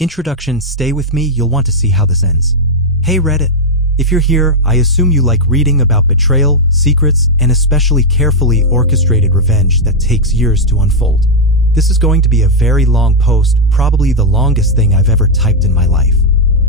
Introduction, stay with me, you'll want to see how this ends. Hey Reddit. If you're here, I assume you like reading about betrayal, secrets, and especially carefully orchestrated revenge that takes years to unfold. This is going to be a very long post, probably the longest thing I've ever typed in my life.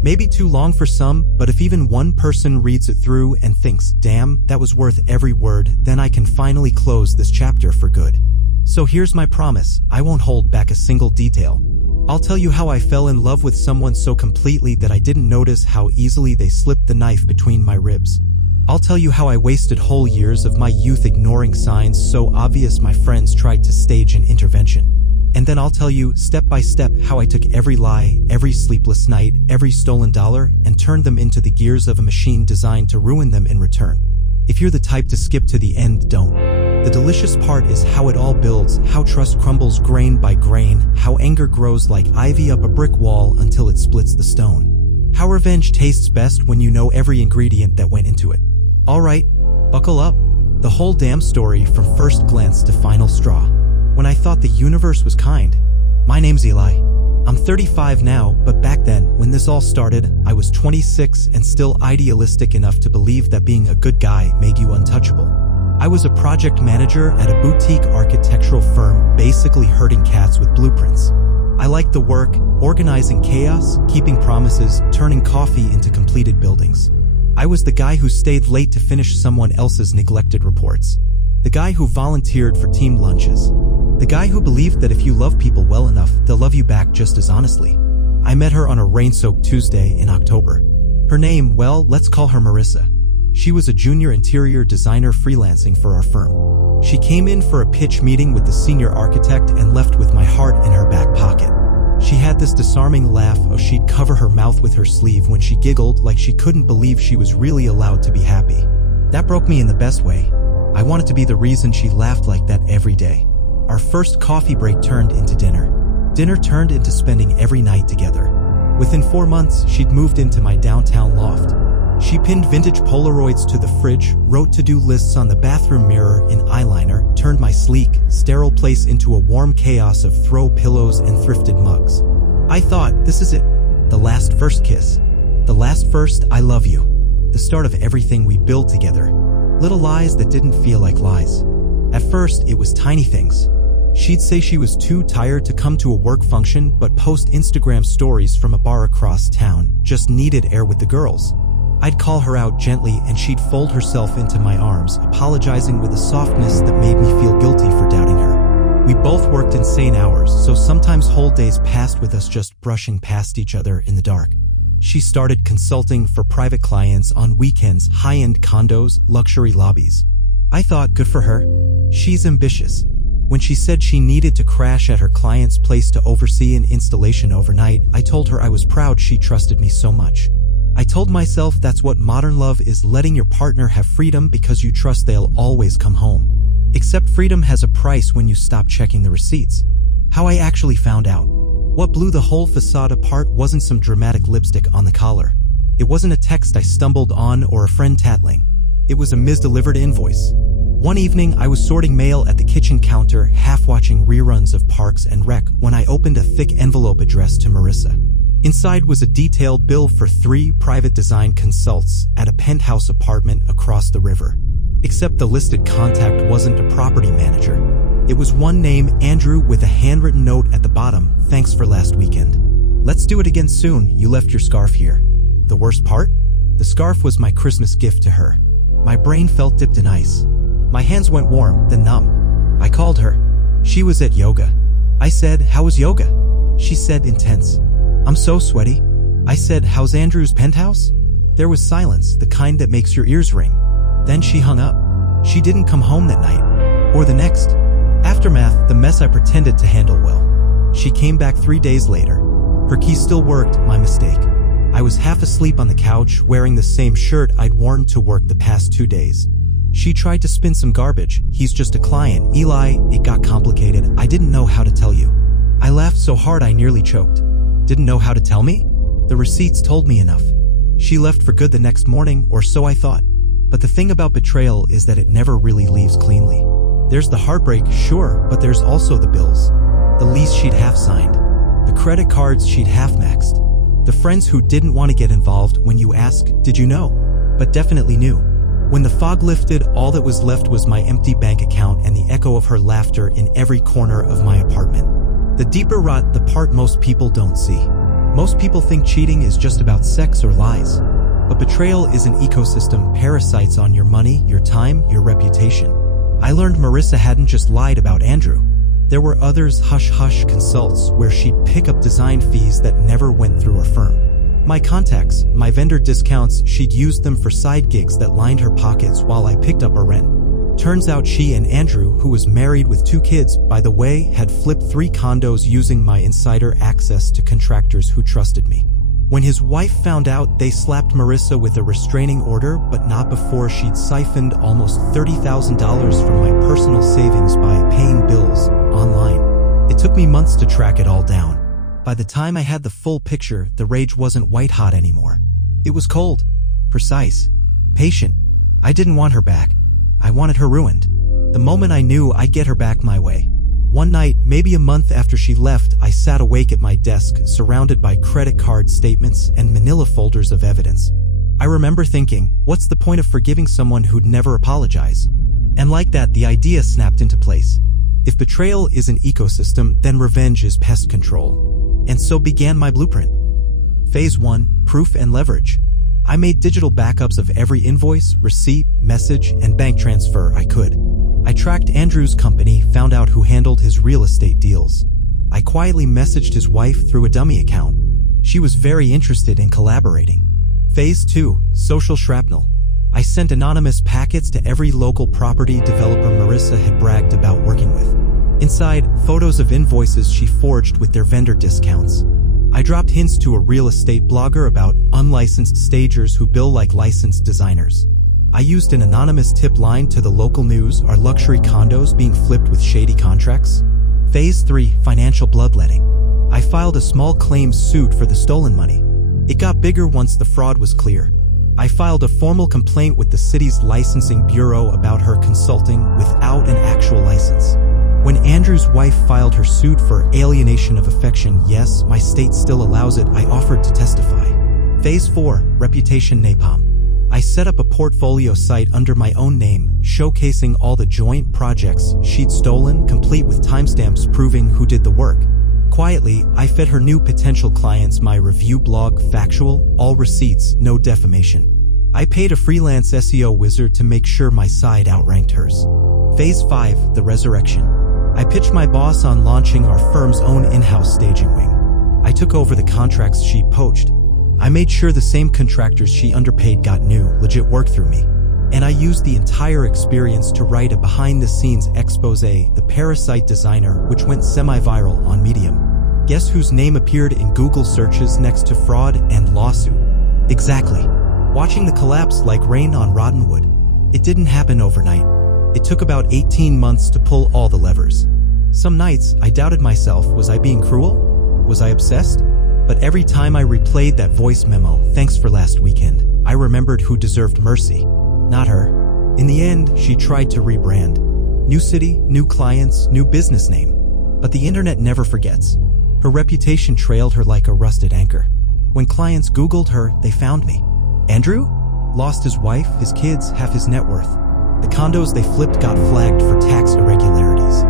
Maybe too long for some, but if even one person reads it through and thinks, damn, that was worth every word, then I can finally close this chapter for good. So here's my promise, I won't hold back a single detail. I'll tell you how I fell in love with someone so completely that I didn't notice how easily they slipped the knife between my ribs. I'll tell you how I wasted whole years of my youth ignoring signs so obvious my friends tried to stage an intervention. And then I'll tell you, step by step, how I took every lie, every sleepless night, every stolen dollar, and turned them into the gears of a machine designed to ruin them in return. If you're the type to skip to the end, don't. The delicious part is how it all builds, how trust crumbles grain by grain, how anger grows like ivy up a brick wall until it splits the stone. How revenge tastes best when you know every ingredient that went into it. Alright, buckle up. The whole damn story from first glance to final straw. When I thought the universe was kind. My name's Eli. I'm 35 now, but back then, when this all started, I was 26 and still idealistic enough to believe that being a good guy made you untouchable. I was a project manager at a boutique architectural firm, basically herding cats with blueprints. I liked the work, organizing chaos, keeping promises, turning coffee into completed buildings. I was the guy who stayed late to finish someone else's neglected reports. The guy who volunteered for team lunches. The guy who believed that if you love people well enough, they'll love you back just as honestly. I met her on a rain-soaked Tuesday in October. Her name, well, let's call her Marissa. She was a junior interior designer freelancing for our firm. She came in for a pitch meeting with the senior architect and left with my heart in her back pocket. She had this disarming laugh, she'd cover her mouth with her sleeve when she giggled like she couldn't believe she was really allowed to be happy. That broke me in the best way. I wanted to be the reason she laughed like that every day. Our first coffee break turned into dinner. Dinner turned into spending every night together. Within 4 months, she'd moved into my downtown loft. She pinned vintage Polaroids to the fridge, wrote to-do lists on the bathroom mirror in eyeliner, turned my sleek, sterile place into a warm chaos of throw pillows and thrifted mugs. I thought, this is it. The last first kiss. The last first I love you. The start of everything we built together. Little lies that didn't feel like lies. At first, it was tiny things. She'd say she was too tired to come to a work function but post Instagram stories from a bar across town, just needed air with the girls. I'd call her out gently and she'd fold herself into my arms, apologizing with a softness that made me feel guilty for doubting her. We both worked insane hours, so sometimes whole days passed with us just brushing past each other in the dark. She started consulting for private clients on weekends, high-end condos, luxury lobbies. I thought, good for her. She's ambitious. When she said she needed to crash at her client's place to oversee an installation overnight, I told her I was proud she trusted me so much. I told myself that's what modern love is, letting your partner have freedom because you trust they'll always come home. Except freedom has a price when you stop checking the receipts. How I actually found out. What blew the whole facade apart wasn't some dramatic lipstick on the collar. It wasn't a text I stumbled on or a friend tattling. It was a misdelivered invoice. One evening, I was sorting mail at the kitchen counter, half watching reruns of Parks and Rec, when I opened a thick envelope addressed to Marissa. Inside was a detailed bill for 3 private design consults at a penthouse apartment across the river. Except the listed contact wasn't a property manager. It was one name, Andrew, with a handwritten note at the bottom, thanks for last weekend. Let's do it again soon, you left your scarf here. The worst part? The scarf was my Christmas gift to her. My brain felt dipped in ice. My hands went warm, then numb. I called her. She was at yoga. I said, how was yoga? She said, intense. I'm so sweaty. I said, how's Andrew's penthouse? There was silence, the kind that makes your ears ring. Then she hung up. She didn't come home that night. Or the next. Aftermath, the mess I pretended to handle well. She came back 3 days later. Her key still worked, my mistake. I was half asleep on the couch, wearing the same shirt I'd worn to work the past 2 days. She tried to spin some garbage. He's just a client. Eli, it got complicated. I didn't know how to tell you. I laughed so hard I nearly choked. Didn't know how to tell me? The receipts told me enough. She left for good the next morning, or so I thought. But the thing about betrayal is that it never really leaves cleanly. There's the heartbreak, sure, but there's also the bills. The lease she'd half signed. the credit cards she'd half-maxed, the friends who didn't want to get involved when you ask, "Did you know?" but definitely knew. When the fog lifted, all that was left was my empty bank account and the echo of her laughter in every corner of my apartment. The deeper rot, the part most people don't see. Most people think cheating is just about sex or lies. But betrayal is an ecosystem, parasites on your money, your time, your reputation. I learned Marissa hadn't just lied about Andrew. There were others, hush-hush consults where she'd pick up design fees that never went through her firm. My contacts, my vendor discounts, she'd used them for side gigs that lined her pockets while I picked up her rent. Turns out she and Andrew, who was married with 2 kids, by the way, had flipped 3 condos using my insider access to contractors who trusted me. When his wife found out, they slapped Marissa with a restraining order, but not before she'd siphoned almost $30,000 from my personal savings by paying bills online. It took me months to track it all down. By the time I had the full picture, the rage wasn't white-hot anymore. It was cold, precise, patient. I didn't want her back. I wanted her ruined. The moment I knew I'd get her back my way. One night, maybe a month after she left, I sat awake at my desk, surrounded by credit card statements and manila folders of evidence. I remember thinking, what's the point of forgiving someone who'd never apologize? And like that, the idea snapped into place. If betrayal is an ecosystem, then revenge is pest control. And so began my blueprint. Phase 1, proof and leverage. I made digital backups of every invoice, receipt, message, and bank transfer I could. I tracked Andrew's company, found out who handled his real estate deals. I quietly messaged his wife through a dummy account. She was very interested in collaborating. Phase 2, social shrapnel. I sent anonymous packets to every local property developer Marissa had bragged about working with. Inside, photos of invoices she forged with their vendor discounts. I dropped hints to a real estate blogger about unlicensed stagers who bill like licensed designers. I used an anonymous tip line to the local news, our luxury condos being flipped with shady contracts. Phase 3, financial bloodletting. I filed a small claims suit for the stolen money. It got bigger once the fraud was clear. I filed a formal complaint with the city's licensing bureau about her consulting without an actual license. When Andrew's wife filed her suit for alienation of affection, yes, my state still allows it, I offered to testify. Phase 4, reputation napalm. I set up a portfolio site under my own name, showcasing all the joint projects she'd stolen, complete with timestamps proving who did the work. Quietly, I fed her new potential clients my review blog, factual, all receipts, no defamation. I paid a freelance SEO wizard to make sure my site outranked hers. Phase 5, the resurrection. I pitched my boss on launching our firm's own in-house staging wing. I took over the contracts she'd poached. I made sure the same contractors she underpaid got new, legit work through me. And I used the entire experience to write a behind-the-scenes expose, The Parasite Designer, which went semi-viral on Medium. Guess whose name appeared in Google searches next to fraud and lawsuit? Exactly. Watching the collapse like rain on rotten wood. It didn't happen overnight. It took about 18 months to pull all the levers. Some nights, I doubted myself. Was I being cruel? Was I obsessed? But every time I replayed that voice memo, "Thanks for last weekend," I remembered who deserved mercy. Not her. In the end, she tried to rebrand. New city, new clients, new business name. But the internet never forgets. Her reputation trailed her like a rusted anchor. When clients Googled her, they found me. Andrew? Lost his wife, his kids, half his net worth. The condos they flipped got flagged for tax irregularities.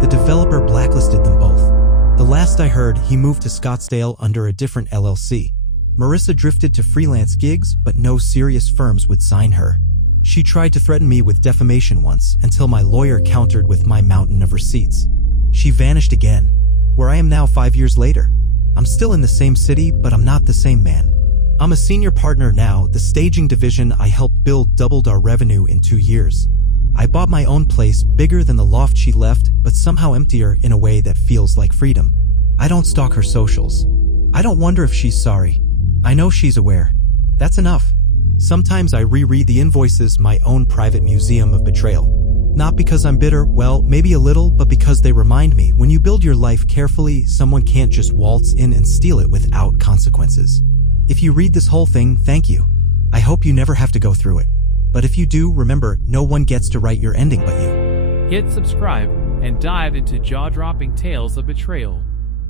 The developer blacklisted them both. The last I heard, he moved to Scottsdale under a different LLC. Marissa drifted to freelance gigs, but no serious firms would sign her. She tried to threaten me with defamation once, until my lawyer countered with my mountain of receipts. She vanished again. Where I am now 5 years later. I'm still in the same city, but I'm not the same man. I'm a senior partner now. The staging division I helped build doubled our revenue in 2 years. I bought my own place, bigger than the loft she left, but somehow emptier in a way that feels like freedom. I don't stalk her socials. I don't wonder if she's sorry. I know she's aware. That's enough. Sometimes I reread the invoices, my own private museum of betrayal. Not because I'm bitter, well, maybe a little, but because they remind me, when you build your life carefully, someone can't just waltz in and steal it without consequences. If you read this whole thing, thank you. I hope you never have to go through it. But if you do, remember, no one gets to write your ending but you. Hit subscribe and dive into jaw-dropping tales of betrayal.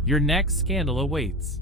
Your next scandal awaits.